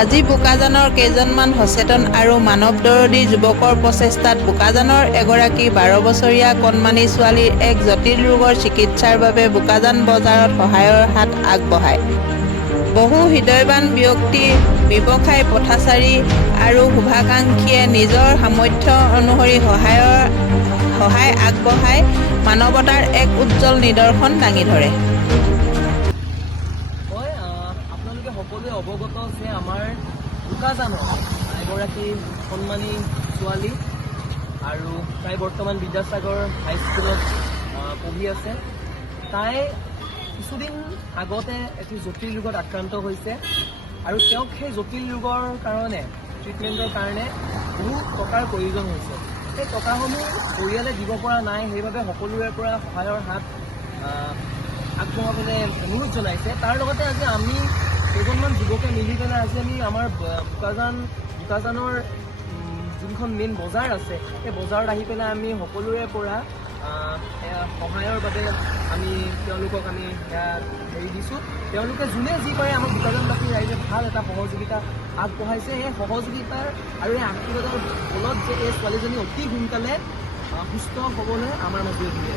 আজি বোকাজানৰ কেইজনমান সচেতন আৰু মানৱদৰদী যুৱকৰ প্ৰচেষ্টাত বোকাজানৰ এগৰাকী 12 বছৰীয়া কণমানি ছোৱালীৰ এক জটিল ৰোগৰ চিকিৎসাৰ বাবে বোকাজান বজাৰত সহায়ৰ হাত আগবঢ়ায়। বহু হৃদয়ৱান ব্যক্তি, ব্যৱসায়ী, পথচাৰী আৰু শুভাকাংক্ষীয়ে নিজৰ সামৰ্থ্য অনুসৰি সহায় আগবঢ়াই মানৱতাৰ এক উজ্জ্বল নিদৰ্শন দাঙি ধৰে। আপোনালোকে সকলোৱে অৱগত যে আমাৰ বোকাজানৰ এগৰাকী কণমানি ছোৱালী আৰু তাই বৰ্তমান বিদ্যাসাগৰ হাইস্কুলত পঢ়ি আছে। তাই কিছুদিন আগতে এটি জটিল ৰোগত আক্ৰান্ত হৈছে আৰু তেওঁক সেই জটিল ৰোগৰ কাৰণে ট্ৰিটমেণ্টৰ কাৰণে বহুত টকাৰ প্ৰয়োজন হৈছে। সেই টকাসমূহ পৰিয়ালে দিব পৰা নাই, সেইবাবে সকলোৰে পৰা সহায়ৰ হাত আগবঢ়াবলৈ অনুৰোধ জনাইছে। তাৰ লগতে আজি আমি কেইজনমান যুৱকে মিলি পেলাই আজি আমি আমাৰ বোকাজানৰ যোনখন মেইন বজাৰ আছে সেই বজাৰত আহি পেলাই আমি সকলোৰে পৰা সহায়ৰ বাবে আমি তেওঁলোকক আমি হেৰি দিছোঁ। তেওঁলোকে যোনে যি পাৰে আমাৰ বোকাজানবাসী ৰাইজে ভাল এটা সহযোগিতা আগবঢ়াইছে। সেই সহযোগিতাৰ আৰু এই আশীৰ্বাদৰ ফলত যে এই ছোৱালীজনী অতি সোনকালে সুস্থ হ'বলৈ আমাৰ মাজত দিয়ে।